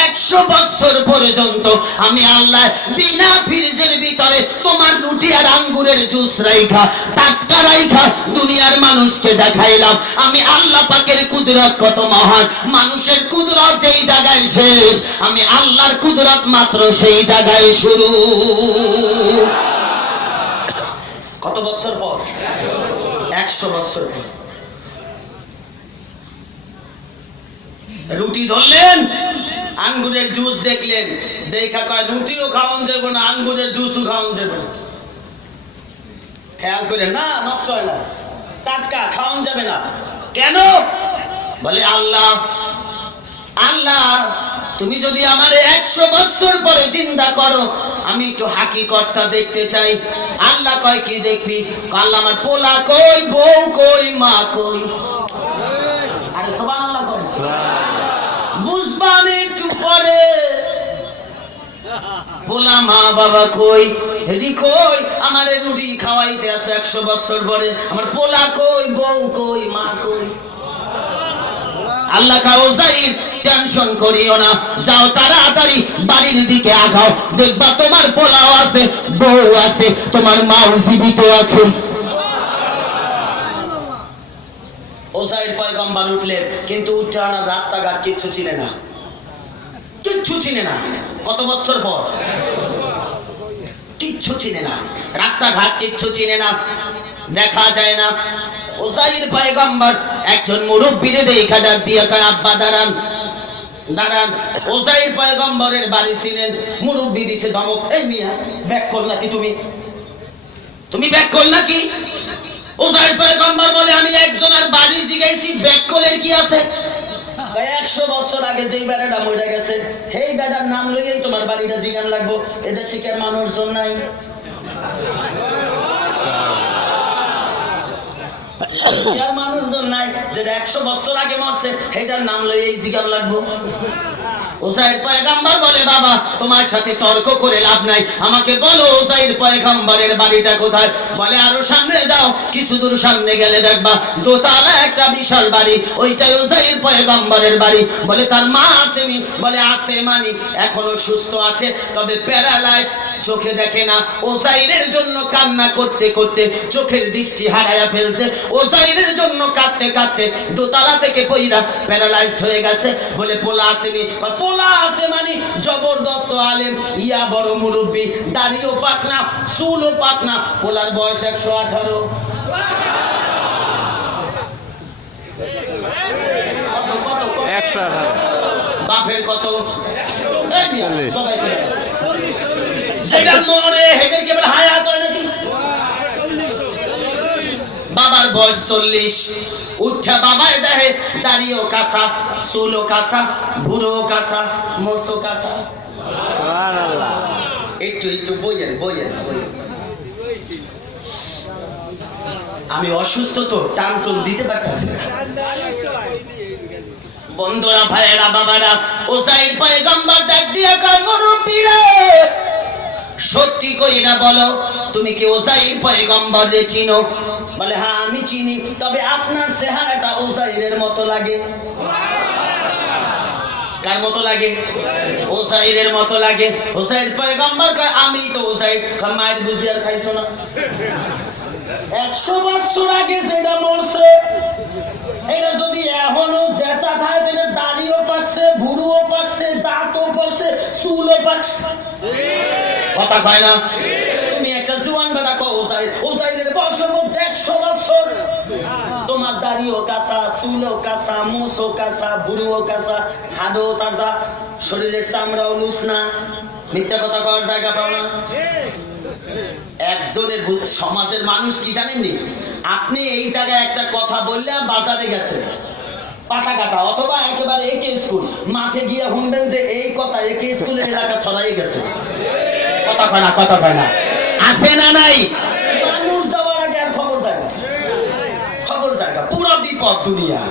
100 বছর পর্যন্ত আমি আল্লাহ বিনা ফ্রিজের ভিতরে তোমার রুটি আর আঙ্গুরের জুস রাইখা টাটকা রাইখা দুনিয়ার মানুষকে দেখাইলাম। আমি আল্লাহ পাকের কুদরত কত মহান। মানুষের কুদরত যেই জায়গায় শেষ, আমি আল্লাহর কুদরত মাত্র সেই জায়গায় শুরু। কত বছর পর? 100 বছর পর। রুটি ধরলেন, আঙ্গুরের জুস দেখলেন, দেখা কয় রুটিও খাওয়ান যাবে না, আঙ্গুরের জুসও খাওয়ান যাবে না। খেয়াল করে না, নষ্ট হয় না, টাটকা খাওয়ান যাবে না। কেন? বলে আল্লাহ আল্লাহ তুমি যদি আমার 100 বছর পরে জিন্দা করো, আমি একটু হাকিকতটা দেখতে চাই। আল্লাহ কয় কি দেখবি? আল্লাহ আমার পোলা কই, বউ কই, মা কই। আরে সুবহানাল্লাহ কই, বুঝবা আমি একটু পরে। পোলা মা বাবা কই, হেডি কই, আমারে রুটি খাওয়াইতে আছে 100 বছর পরে। আমার পোলা কই, বউ কই, মা কই। আল্লাহ কাউসাইর টেনশন করিও না, যাও তাড়াতাড়ি বাড়ির দিকে আগাও, দেখবা তোমার পোলাও আছে, বউ আছে, তোমার মাও জীবিত আছে। ওসাইর পয়গম্বর উঠলেন, কিন্তু উচ্চারণ রাস্তাঘাট কিছু চিনে না, কিচ্ছু চিনে না। কত বছর পর? কিচ্ছু চিনে না, রাস্তাঘাট কিচ্ছু চিনে না, দেখা যায় না। ওসাইর পয়গম্বর একজন মুরব্বিরে দেখা ডাক দিয়ে কয়, আব্বা দাঁড়ান দাঁড়ান। ওসাইর পয়গম্বরের বাড়ি ছিলেন, মুরব্বি দিছে ধমক, এই মিয়া ব্যাক কর নাকি তুমি, তুমি ব্যাক কর নাকি? ওসাইর পয়গম্বর বলে, আমি একজনের বাড়ি জিগাইছি, ব্যাক কলের কি আছে? 100 বছর আগে যেই বেড়াটা মরে গেছে, সেই বেড়ার নাম লইয়েই তোমার বাড়িটা জিগান লাগবো। এদের শিকার মানুষজন নাই। আর মানুষজন নাই যেটা 100 বছর আগে মরছে সেটার নাম লই এই জিগার লাগবো। উসাইর পয়গম্বর বলে বাবা তোমার সাথে তর্ক করে লাভ নাই, আমাকে বলো উসাইর পয়গম্বরের বাড়িটা কোথায়? বলে আরো সামনে যাও, কিছু দূর সামনে গেলে দেখবা দোতলা একটা বিশাল বাড়ি, ওইটাই উসাইর পয়গম্বরের বাড়ি। বলে তার মা আসেনি? বলে আছে, মানি এখনো সুস্থ আছে, তবে প্যারালাইজ, চোখে দেখে না। উসাইরের জন্য কান্না করতে করতে চোখের দৃষ্টি হারায়া ফেলছে, উসাইরের জন্য কাঁদতে কাঁদতে দোতলা থেকে পইরা প্যারালাইজ হয়ে গেছে। বলে পোলা আসেনি? পোলা আছে মানে জবরদস্ত আলেম, ইয়া বড় মুরব্বী, দাড়িও পাকনা, চুলও পাকনা। পোলার বয়স 118। বাপের কত? সবাই বাবার বয়স 40। উঠা বাবায় দেহে দাড়িও কাঁচা, চুলও কাঁচা, বুড়ো কাঁচা, মোসো কাঁচা। একটু একটু বইয়েন বইয়েন। আমি অসুস্থ তো টান টুন দিতে পারতেছি না। বন্ধুরা, ভাইয়েরা, বাবারা, উসাইর পয়গম্বর ডাক দিয়া কয় মুরব্বিরা সত্যি কইরা বলো তুমি কি উসাইর পয়গম্বরকে চিনো? বলে হ্যাঁ আমি চিনি, তবে আপনার চেহারাটা উসাইরের মতো লাগে। কার মতো লাগে? উসাইরের মতো লাগে। উসাইর পয়গম্বর কয় আমি তো উসাইর। মায়ের বুঝিয়ার খাইছো না? 100 বছর আগে যেটা মরছে এটা যদি এখনো জেতা খায় তাহলে দাড়িও পাকছে, ভুরুও পাকছে, দাঁতও পাকছে, চুলও পাকছে। কথা কয় না? তুমি একটা জুয়ান বেটা কও উসাইরের বয়স 150 বছর, তোমার দাড়িও কাঁচা, চুলও কাঁচা, মুছও কাঁচা, ভুরুও কাঁচা, হাড়ও তাজা, শরীরের চামড়াও লুজ না। মিথ্যা কথা কওয়ার জায়গা পাও না। একজনের সমাজের মানুষ কি জানেননি? আপনি এই জায়গায় একটা কথা বললে বাজারে গেছে পাতা কাটা, অথবা একেবারে একে স্কুল মাঠে গিয়ে শুনবেন যে এই কথা একে স্কুলের এলাকা ছড়াই গেছে। কথা কয় না? কথা কয় না? আছে না নাই? মানুষ যাওয়ার আগে আর খবর যায় না, খবর জায়গা পুরো বিপদ দুনিয়া।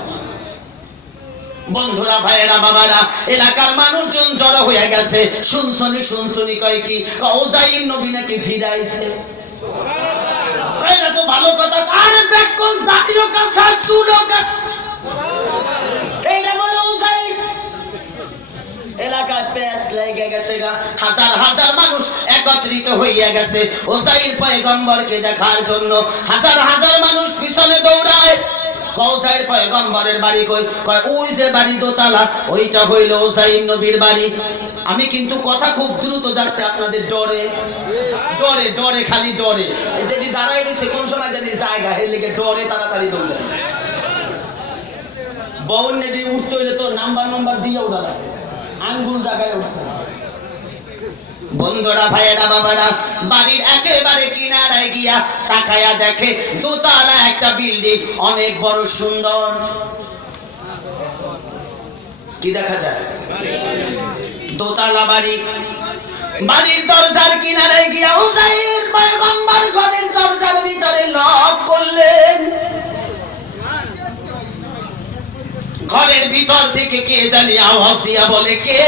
বন্ধুরা, ভাইয়েরা, বাবারা, এলাকার মানুষজন জড়ো হয়ে গেছে। শুনছনি শুনছনি কয় কি? উসাইর নবী নাকি ফিরাইছে। এটা তো ভালো কথা। আর বেকুল দাড়িও কাঁচা, চুলও কাঁচা, এইটা বলে উসাইর। এলাকায় পেঁচ লেগে গেছে, হাজার হাজার মানুষ একত্রিত হইয়া গেছে উসাইর পয়গম্বরকে দেখার জন্য। হাজার হাজার মানুষ পিছনে দৌড়ায়। উসাইর পয়গম্বরের বাড়ি কই? কয় ওই যে বাড়ি দোতলা, ওইটা হইল উসাইর নবীর বাড়ি। আমি কিন্তু কথা খুব দ্রুত যাচ্ছে আপনাদের ডরে ডরে ডরে, খালি ডরে। এই যে দাঁড়াই রয়েছে কোন সময় জানি জায়গা হের লেগে ডরে তাড়াতাড়ি দৌড়ে। বউন নেদি উঠতে হইলে তো নাম্বার দিয়ে উঠা লাগে, আঙ্গুল জায়গায় উঠতে। বন্ধুরা, ভাইয়েরা, বাবারা, বাড়ির একেবারে কিনারায় গিয়া তাকায়া দেখে দোতলা একটা বিল্ডিং, অনেক বড় সুন্দর। কি দেখা যায়? দোতলা বাড়ি। বাড়ির দরজার কিনারায় গিয়া উসাইর পয়গম্বর ঘরের দরজার ভিতরে লক করলেন। ঘরের ভিতর থেকে কে জানি আওয়াজ দিয়া বলে কে?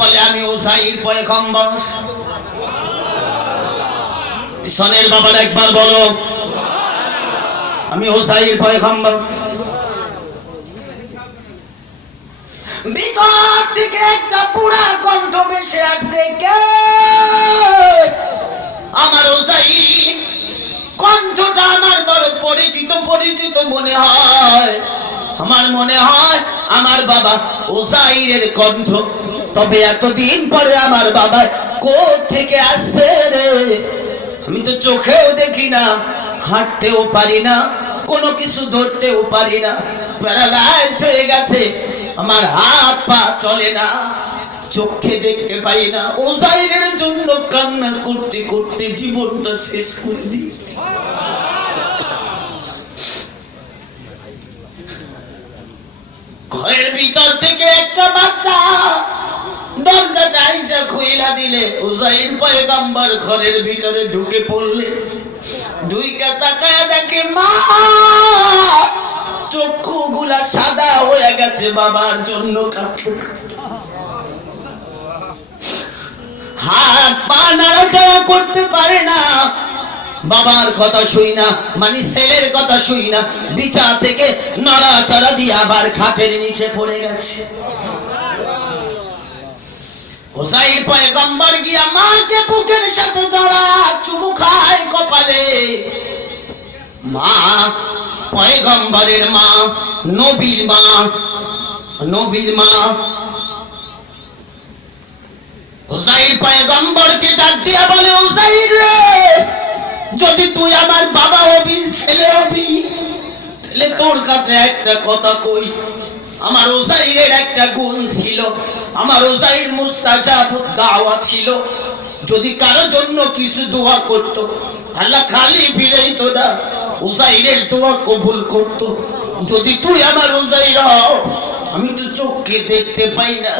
বলে আমি উসাইর পয়গম্বর। পিছনের বাবার একবার বলো আমি উসাইর পয়গম্বর। ভিতর থেকে একটা পুরা কণ্ঠ ভেসে আসছে, কে? আমার উসাইর। কণ্ঠটা আমার বড় পরিচিত পরিচিত মনে হয়। আমার মনে হয় আমার বাবা উসাইরের কণ্ঠ। তবে এতদিন পরে আমার বাবা কোত্থেকে আসছে রে? আমি তো চোখেও দেখি না, হাঁটতেও পারি না, কোনো কিছু ধরতেও পারি না, প্যারালাইজ হয়ে গেছে, আমার হাত পা চলে না, চোখে দেখতে পাই না। উসাইরের জন্য কান্না করতে করতে জীবনটা শেষ করে দিয়েছি। ঘরের ভিতর থেকে একটা বাচ্চা দরজাটা আইসা খুইলা দিলে উসাইর পয়গম্বর ঘরের ভিতরে ঢুকে পড়লে। দুইটা তাকায় দেখে মা চক্ষুগুলা সাদা হয়ে গেছে, বাবার জন্য কাঁদতে। হাত পা নাড়াচাড়া করতে পারে না, বাবার কথা শুই না, মানে ছেলের কথা শুই না, বিছা থেকে নড়াচড়া দিয়ে আবার খাটের নিচে পড়ে গেছে। হুসাইন পয়গম্বর গিয়া মাকে বুকের সাথে জড়া চুমু খায় কপালে। মা পয়গম্বরের মা, নবীর মা, নবীর মা। হুসাইন পয়গম্বরকে ডাক দিয়া বলে, হুসাইন রে, যদি তুই আমার বাবা হবি, ছেলে হবি, তাহলে তোর কাছে একটা কথা কই। আমার হুসাইনের একটা গুণ ছিল, আমার হুসাইন মুস্তাজাবুদ দাওয়া ছিল। যদি কারো জন্য কিছু দোয়া করত, আল্লাহ খালি ফিরাইতো না, হুসাইনের দোয়া কবুল করত। যদি তুই আমার হুসাইন হও, আমি তো চোখকে দেখতে পাই না,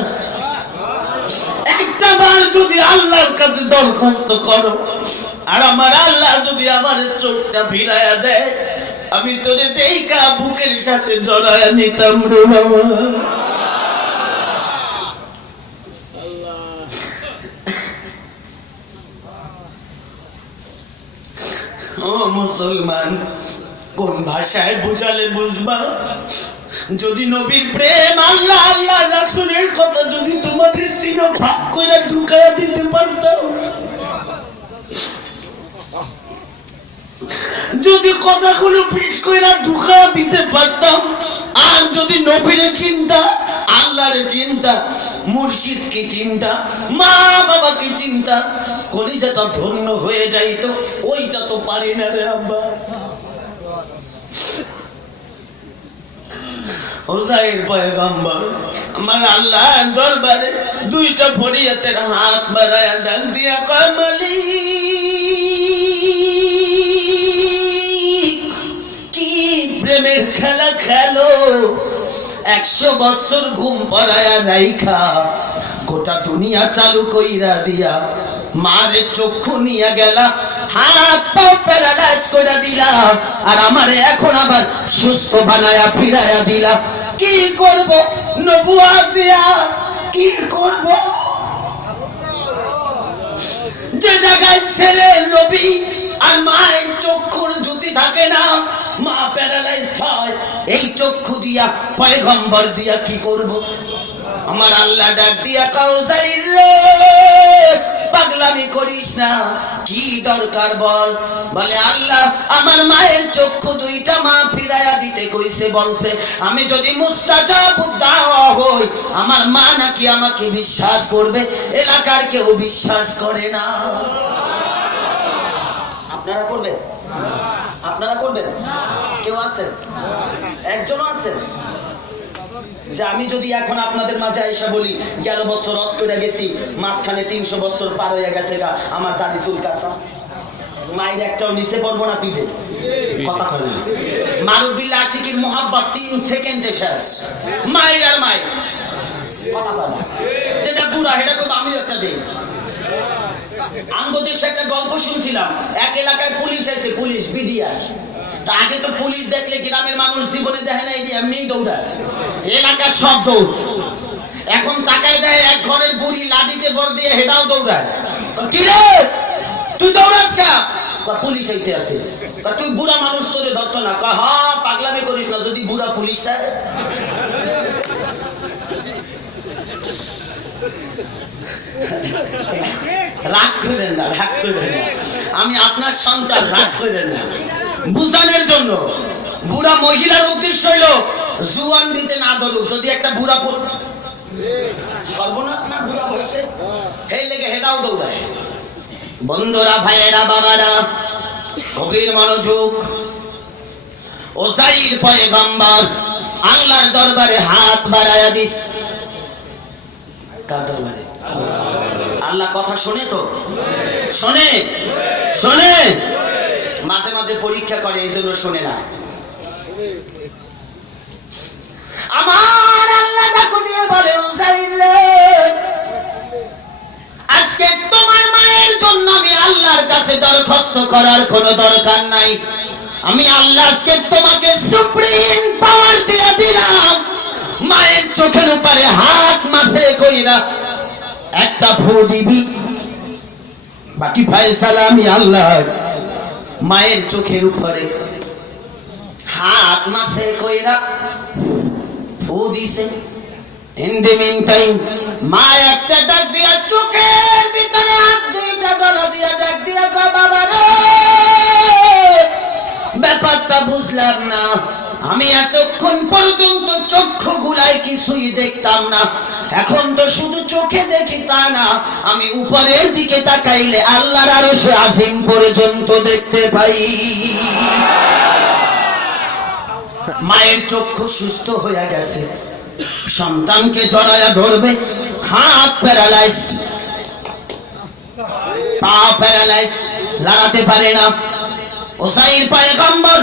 একটা বার যদি আল্লাহর কাছে দরখাস্ত করো, আর আমার আল্লাহ যদি আমার চোখটা ফিরাইয়া দেয়, আমি তোরে দেইকা বুকের সাথে জড়াইয়া নিতাম রে বাবা। ও মুসলমান, কোন ভাষায় বুঝালে বুঝবা? যদি নবীর প্রেম, আল্লাহ আল্লাহ রাসূলের কথা যদি তোমাদের সিনো ভাগ করে ঢুকায়া দিতে পারতাম, যদি কথাগুলো পিঠ কইরা ঢুকা দিতে পারতাম, আর যদি নবীর চিন্তা, আল্লাহর চিন্তা, মুর্শিদকে চিন্তা, মা বাবাকে চিন্তা, কলিজাটা ধন্য হয়ে যাইতো। ওইটা তো পারি না রে আব্বা। হুসাইন পয়গম্বর আমার আল্লাহর দরবারে দুইটা ফরিয়াতের হাত বাড়ায়া ডাক দিয়া কয়, মালিক, কি প্রেমের খেলা খেলো, 100 বছর ঘুম পড়ায়া রাইখা গোটা দুনিয়া চালু কইরা দিয়া মারে চক্ষু নিয়ে গেলা, হাত পা প্যারালাইজ করে দিলা, আর আমারে এখন আবার সুস্থ বানায়া ফিরাইয়া দিলা। কি করব নবুয়ত দিয়া, কি করব? যে জায়গায় ছেলে নবী আর মায়ের চক্ষুর জ্যোতি থাকে না, মা প্যারালাইজ হয়, এই চক্ষু দিয়া পয়গম্বর দিয়া কি করব? আমার আল্লাহ ডাক দিয়া কাউসাইর রে, পাগলামি করিস না, কি দরকার বল? বলে, আল্লাহ আমার মায়ের চক্ষু দুইটা মা ফিরাইয়া দিতে কইছে, বলছে আমি যদি মুস্তাজাবুদ দাওয়া হই, আমার মা নাকি আমাকে বিশ্বাস করবে, এলাকার কেউ বিশ্বাস করে না। আপনারা করবেন? আপনারা করবেন? কেউ আছেন? একজনও আছেন যে আমি যদি এখন আপনাদের মাঝে আইসা বলি, 11 বছর হজ করে গেছি, মাঝখানে 300 বছর পার হয়ে গেছে গা, আমার দাদি চুলকাছা, মায়ের একটাও নিচে পড়বো না পিঠে, কথা বলে মারুবিল্লাহ আশিকির মোহাব্বত 3 সেকেন্ডে শেষ, মায়ের আর মায়ের কথা বলে। যেটা বুড়া সেটা তো আমি একটা দিই। আঙ্গদেশে একটা গল্প শুনছিলাম, এক এলাকায় পুলিশ এসে, পুলিশ বিডিআর। তা আগে তো পুলিশ দেখলে গ্রামের মানুষ জীবনে দেখে নাই, যে এমনি দৌড়ায়, এলাকার সব দৌড়। এখন তাকায় দেয় এক ঘরের বুড়ি লাঠিতে বর দিয়ে, হেটাও দৌড়ায়। কি রে তুই দৌড়াস কা? পুলিশ হইতে আছে। তুই বুড়া মানুষ, তোরে ধরতো না? হা, পাগলামি করিস না, যদি বুড়া পুলিশ থাকে। রাগ করেন না, রাগ করেন না, আমি আপনার সন্তান, রাগ করেন না। বুঝানোর জন্য বুড়া মহিলার উদ্দেশ্য হইল জুয়ান দিতে না ধরুক, যদি একটা বুড়া সর্বনাশ না বুড়া হয়েছে, সেই লেগে হেটাও দৌড়ায়। বন্ধুরা, ভাইয়েরা, বাবারা, গভীর মনোযোগ। ওসাইর পয়গম্বর আল্লাহর দরবারে হাত বাড়ায়া দিস। কার দরবারে? আল্লাহ কথা শোনে তো? শোনে, শোনে, মাঝে মাঝে পরীক্ষা করে, এই জন্য শোনে না। আমার আল্লাহ ডাক দিয়ে বলে, ওসাইর রে, আজকে তোমার মায়ের জন্য আমি আল্লাহর কাছে দরখাস্ত করার কোনো দরকার নাই। আমি আল্লাহকে তোমাকে সুপ্রিম পাওয়ার দিয়ে দিলাম, মায়ের চোখের উপরে হাত মাসে কইরা একটা ফু দিবি, বাকি ফয়সালা আমি আল্লাহ। মায়ের চোখের উপরে হাত মাসে কইরা ফু দিছে। In the meantime, মা একটা ডাক দিয়া চোখের ভিতরে হাত দুইটা ডলা দিয়া ডাক দিয়া কয়, বাবা রে, ব্যাপারটা বুঝলাম না। আমি এতক্ষণ পর্যন্ত চক্ষু গুলাই কিছুই দেখতাম না, এখন তো শুধু চোখে দেখি তা না, আমি উপরের দিকে তাকাইলে আল্লাহর আরশে আজিম পর্যন্ত দেখতে পাই। মায়ের চক্ষু সুস্থ হয়ে গেছে, সন্তানকে জড়ায়া ধরবে, হাত প্যারালাইজড, পা প্যারালাইজড, লাগাতে পারে না। ওসাইর পয়গম্বর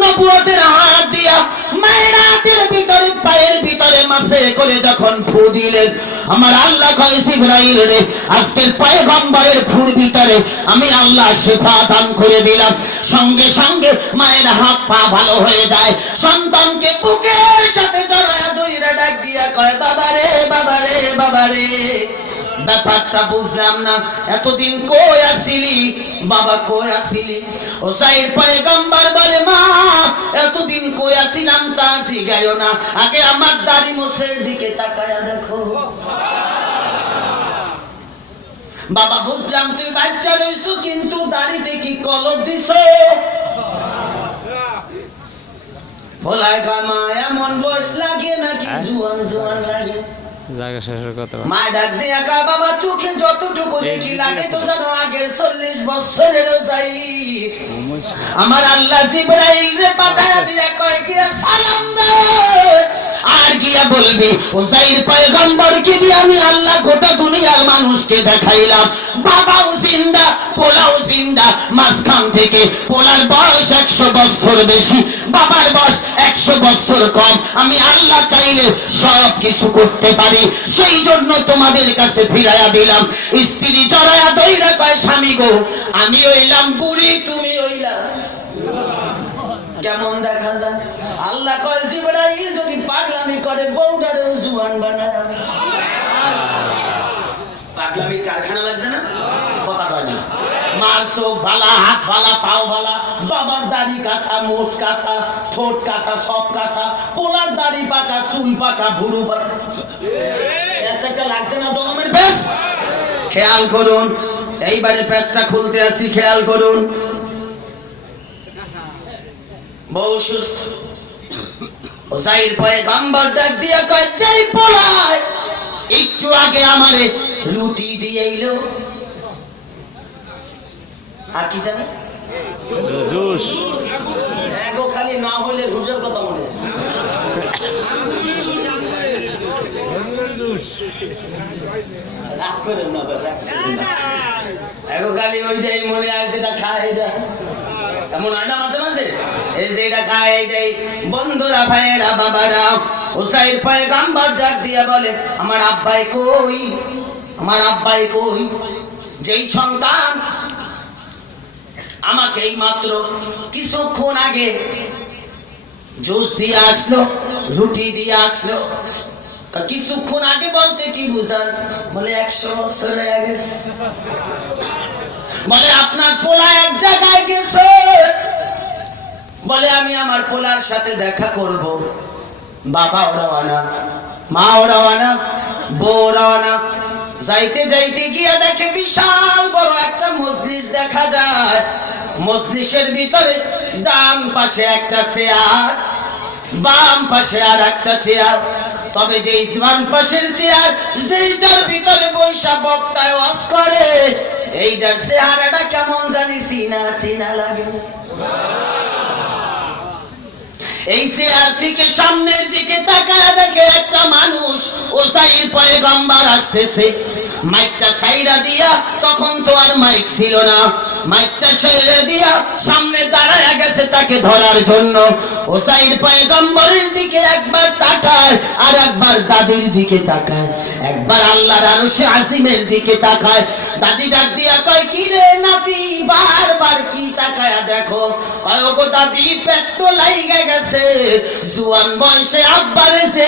নবুয়তের হাত দিয়া মায়ের হাতের ভিতরে পায়ের ভিতরে মাসে করে যখন ফু দিলেন, আমার আল্লাহ কয় জিবরাইল রে, আজকের পয়গম্বরের ফুর ভিতরে আমি আল্লাহ শিফা দান করে দিলাম। সঙ্গে সঙ্গে মায়ের হাত পা ভালো হয়ে যায়। সন্তানকে বুকের সাথে জড়ায়া ধইরা ডাক দিয়া কয়, বাবা রে, বাবা রে, বাবা রে, ব্যাপারটা বুঝলাম না, এতদিন কই আসিলি বাবা, কই আসিলি? ওসাইর পয়গম্বর বলে, মা এতদিন কই আসিলাম তা জিগায়ো না, আগে আমার দাড়ি মোছের দিকে তাকায়া দেখো। বাবা বুঝলাম তুই বাচ্চা রইছো, কিন্তু দাড়িতে কি কলপ দিছো? বলাই মা এমন বয়স লাগে নাকি জুয়ান জুয়ান লাগে? মা ডাক দিয়া কয়, বাবা চোখে যতটুকু দেখি লাগে তো জানো আগের 40 বছরের যাই। আমার আল্লাহ জিবরাইল রে পাঠায়া দিয়া কয়, গিয়া সালাম দে। আর গিয়া বলবি ওসাইর পয়গম্বরকে দিয়ে আমি আল্লাহ গোটা দুনিয়ার মানুষকে দেখাইলাম, বাবাও জিন্দা, পোলাও জিন্দা, মাঝখান থেকে পোলার বয়স 100 বছর বেশি, বাবার বয়স 100 বছর কম। আমি আল্লাহ চাইলে সব কিছু করতে পারি, সেই জন্য তোমাদের কাছে ফিরাইয়া দিলাম। স্ত্রী জড়ায়া দইরা কয়, স্বামী গো, আমি হইলাম বুড়ি, তুমি হইলা কেমন দেখা যায়? আল্লাহ কয়, জিবরাইল যদি পাগলামি করে বউটারে জুয়ান বানায়। পাগলামির কারখানা লাগছে না? কথা কয় না। মার চোখ ভালা, হাত ভালা, পাও ভালা, বাবার দাড়ি কাঁচা, মোচ কাঁচা, ঠোঁট কাঁচা, সব কাঁচা, পোলার দাড়ি পাকা, চুল পাকা, ভুরু পাকা, একটা লাগছে না জনমের পেস? খেয়াল করুন, এইবারে পেসটা খুলতে আসি, খেয়াল করুন। বউ সুস্থ, ওসাইর পয়গম্বর ডাক দিয়া কয়, যেই পোলায় একটু আগে আমারে রুটি দিয়ে এলো, আর কি জানি জুস, এগো খালি না হইলে রুটের কথা মনে রাগ করেন না, এগো খালি ওইটাই মনে হয়, যেটা খায় এটা এমন হয় না মাঝে মাঝে, এই যে এটা খায় এইটাই। বন্ধুরা, ভাইয়েরা, বাবারা, ওসাইর পয়গম্বর ডাক দিয়া বলে, আমার আব্বাই কই, আমার আব্বাই কই? যেই সন্তান আমাকে এই মাত্র কিছুক্ষণ আগে জুস দিয়ে আসলো, রুটি দিয়ে আসলো, কিছুক্ষণ আগে বলতে কি বুঝান? বলে 100 বছর হয়ে গেছে। বলে আপনার পোলা এক জায়গায় গেছে, বলে আমি আমার পোলার সাথে দেখা করব। বাবাও রওয়ানা, মাও রওয়ানা, বউ রওয়ানা। যাইতে যাইতে গিয়া দেখে বিশাল বড় একটা মজলিস দেখা যায়। মজলিসের ভিতরে ডান পাশে একটা চেয়ার, বাম পাশে আর একটা চেয়ার। তবে যে বাম পাশের চেয়ার, যেইটার ভিতরে বৈশা বক্তায় ওয়াজ করে, এইটার চেহারাটা কেমন জানি সিনা সিনা লাগে। এই চেয়ার থেকে সামনের দিকে তাকায় দেখে একটা মানুষ ওসাইর পয়গম্বর আসতেছে, মাইকটা সাইরা দিয়া, তখন তো আর মাইক ছিল না, মাইকটা সাইরা দিয়া সামনে দাঁড়ায় গেছে তাকে ধরার জন্য। ওসাইর পয়গম্বরের দিকে একবার তাকায়, আর একবার দাদির দিকে তাকায়, একবার আল্লাহর আরশে আজিমের দিকে তাকায়। দাদি ডাক দিয়া কয়, কি রে নাতি, বারবার কি তাকায়া দেখো? কয়, ওগো দাদি, পেস্ট লাইগা গেছে, জুয়ান বয়সে আব্বারে যেই